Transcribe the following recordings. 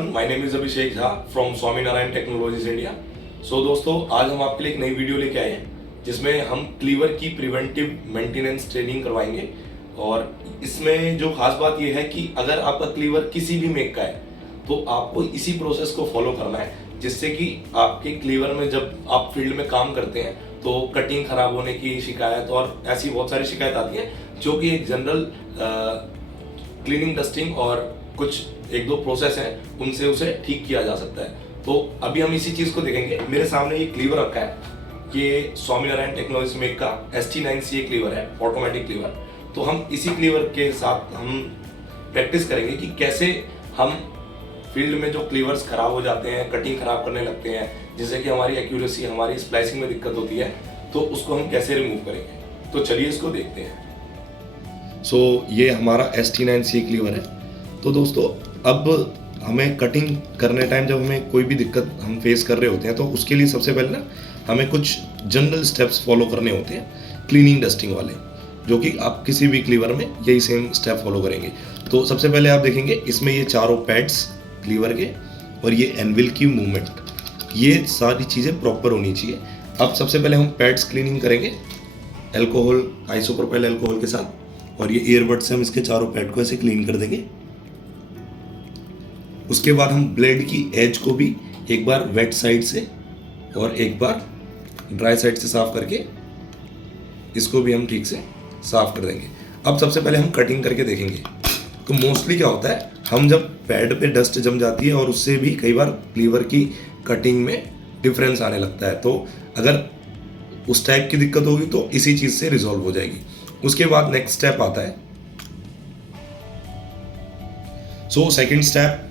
Everyone, my name is Abhishek Jha from Swaminarayan technologies India. So दोस्तों, आज हम आपके लिए एक नई वीडियो लेके आए हैं जिसमें हम क्लीवर की प्रिवेंटिव मेंटेनेंस ट्रेनिंग करवाएंगे। और इसमें जो खास बात यह है कि अगर आपका क्लीवर किसी भी मेक का है तो आपको इसी प्रोसेस को फॉलो करना है, जिससे कि आपके क्लीवर में जब आप फील्ड में काम करते हैं तो कटिंग खराब होने की शिकायत और ऐसी बहुत सारी शिकायत आती है, जो कि एक जनरल क्लीनिंग, डस्टिंग और कुछ एक दो प्रोसेस हैं, उनसे उसे ठीक किया जा सकता है। तो अभी हम इसी चीज़ को देखेंगे। मेरे सामने ये क्लीवर रखा है, ये स्वामीनारायण टेक्नोलॉजीज मेक का ST9CA क्लीवर है, ऑटोमेटिक क्लीवर। तो हम इसी क्लीवर के साथ हम प्रैक्टिस करेंगे कि कैसे हम फील्ड में जो क्लीवर्स खराब हो जाते हैं, कटिंग खराब करने लगते हैं, जिससे कि हमारी एक्यूरेसी, हमारी स्प्लाइसिंग में दिक्कत होती है, तो उसको हम कैसे रिमूव करेंगे। तो चलिए इसको देखते हैं। ये हमारा ST9CA क्लीवर है। तो दोस्तों, अब हमें कटिंग करने टाइम जब हमें कोई भी दिक्कत हम फेस कर रहे होते हैं तो उसके लिए सबसे पहले ना हमें कुछ जनरल स्टेप्स फॉलो करने होते हैं, क्लीनिंग डस्टिंग वाले, जो कि आप किसी भी क्लीवर में यही सेम स्टेप फॉलो करेंगे। तो सबसे पहले आप देखेंगे इसमें ये चारों पैड्स क्लीवर के और ये एनविल की मूवमेंट, ये सारी चीज़ें प्रॉपर होनी चाहिए। अब सबसे पहले हम पैड्स क्लीनिंग करेंगे एल्कोहल, आइसोप्रोपाइल अल्कोहल के साथ, और ये ईयरबड से हम इसके चारों पैड को ऐसे क्लीन कर देंगे। उसके बाद हम ब्लेड की एज को भी एक बार वेट साइड से और एक बार ड्राई साइड से साफ करके इसको भी हम ठीक से साफ कर देंगे। अब सबसे पहले हम कटिंग करके देखेंगे। तो मोस्टली क्या होता है, हम जब पैड पे डस्ट जम जाती है और उससे भी कई बार क्लीवर की कटिंग में डिफरेंस आने लगता है, तो अगर उस टाइप की दिक्कत होगी तो इसी चीज़ से रिजॉल्व हो जाएगी। उसके बाद नेक्स्ट स्टेप आता है सेकंड स्टेप,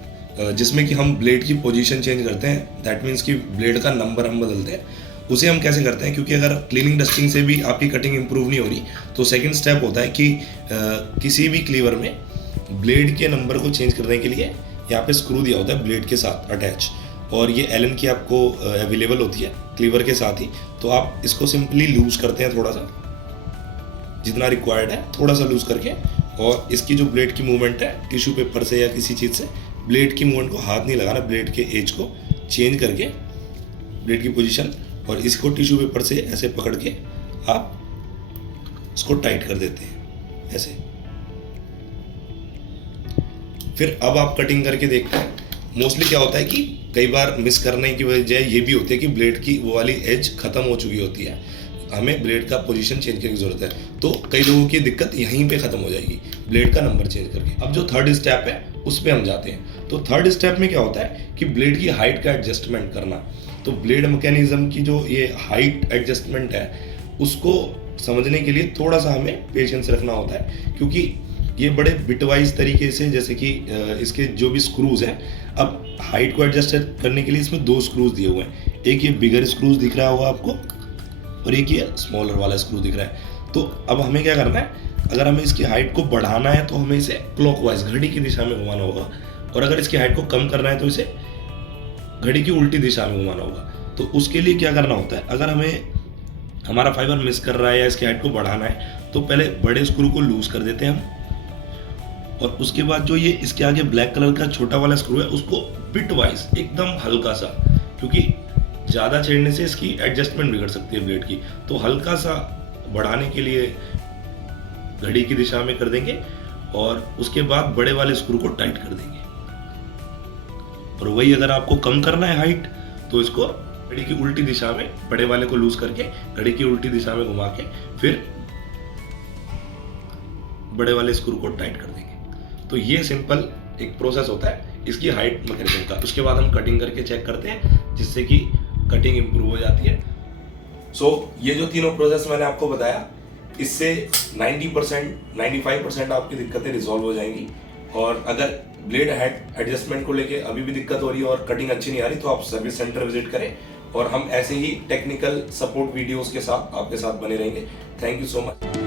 जिसमें कि हम ब्लेड की पोजीशन चेंज करते हैं। दैट मीन्स कि ब्लेड का नंबर हम बदलते हैं। उसे हम कैसे करते हैं, क्योंकि अगर क्लीनिंग डस्टिंग से भी आपकी कटिंग इंप्रूव नहीं हो रही, तो सेकंड स्टेप होता है कि किसी भी क्लीवर में ब्लेड के नंबर को चेंज करने के लिए यहाँ पे स्क्रू दिया होता है ब्लेड के साथ अटैच, और ये एलन की आपको अवेलेबल होती है क्लीवर के साथ ही। तो आप इसको सिंपली लूज करते हैं, थोड़ा सा जितना रिक्वायर्ड है थोड़ा सा लूज करके, और इसकी जो ब्लेड की मूवमेंट है टिश्यू पेपर से या किसी चीज़ से ब्लेड की मूवमेंट को हाथ नहीं लगाना, ब्लेड के एज को चेंज करके ब्लेड की पोजीशन, और इसको टिश्यू पेपर से ऐसे पकड़ के आप इसको टाइट कर देते हैं ऐसे। फिर अब आप कटिंग करके देखते हैं। मोस्टली क्या होता है कि कई बार मिस करने की वजह ये भी होती है कि ब्लेड की वो वाली एज खत्म हो चुकी होती है, हमें ब्लेड का पोजीशन चेंज करने की जरूरत है। तो कई लोगों की दिक्कत यहीं पे खत्म हो जाएगी, ब्लेड का नंबर चेंज करके। अब जो थर्ड स्टेप है उस पर हम जाते हैं। तो थर्ड स्टेप में क्या होता है कि ब्लेड की हाइट का एडजस्टमेंट करना। तो ब्लेड मैकेनिज्म की जो ये हाइट एडजस्टमेंट है, उसको समझने के लिए थोड़ा सा हमें पेशेंस रखना होता है, क्योंकि ये बड़े बिटवाइज तरीके से, जैसे कि इसके जो भी स्क्रूज हैं, अब हाइट को एडजस्ट करने के लिए इसमें दो स्क्रूज दिए हुए हैं। एक ये बिगर स्क्रूज दिख रहा होगा आपको, और एक ये स्मॉलर वाला स्क्रू दिख रहा है। तो अब हमें क्या करना है, अगर हमें इसकी हाइट को बढ़ाना है तो हमें इसे क्लॉकवाइज, घड़ी की दिशा में घुमाना होगा, और अगर इसकी हाइट को कम करना है तो इसे घड़ी की उल्टी दिशा में घुमाना होगा। तो उसके लिए क्या करना होता है, अगर हमें हमारा फाइबर मिस कर रहा है या इसकी हाइट को बढ़ाना है, तो पहले बड़े स्क्रू को लूज कर देते हैं हम, और उसके बाद जो ये इसके आगे ब्लैक कलर का छोटा वाला स्क्रू है उसको बिट वाइज एकदम हल्का सा, क्योंकि ज़्यादा छेड़ने से इसकी एडजस्टमेंट बिगड़ सकती है ब्लेड की, तो हल्का सा बढ़ाने के लिए घड़ी की दिशा में कर देंगे, और उसके बाद बड़े वाले स्क्रू को टाइट कर देंगे। और वही अगर आपको कम करना है हाइट, तो इसको घड़ी की उल्टी दिशा में बड़े वाले को लूज करके घड़ी की उल्टी दिशा में घुमा के फिर बड़े वाले स्क्रू को टाइट कर देंगे। तो ये सिंपल एक प्रोसेस होता है इसकी हाइट मैकेनिज्म का। उसके बाद हम कटिंग करके चेक करते हैं, जिससे कि कटिंग इंप्रूव हो जाती है। ये जो तीनों प्रोसेस मैंने आपको बताया, इससे 90% 95% आपकी दिक्कतें रिजॉल्व हो जाएंगी। और अगर ब्लेड हेड एडजस्टमेंट को लेके अभी भी दिक्कत हो रही है और कटिंग अच्छी नहीं आ रही, तो आप सर्विस सेंटर विजिट करें, और हम ऐसे ही टेक्निकल सपोर्ट वीडियोस के साथ आपके साथ बने रहेंगे। Thank you so much.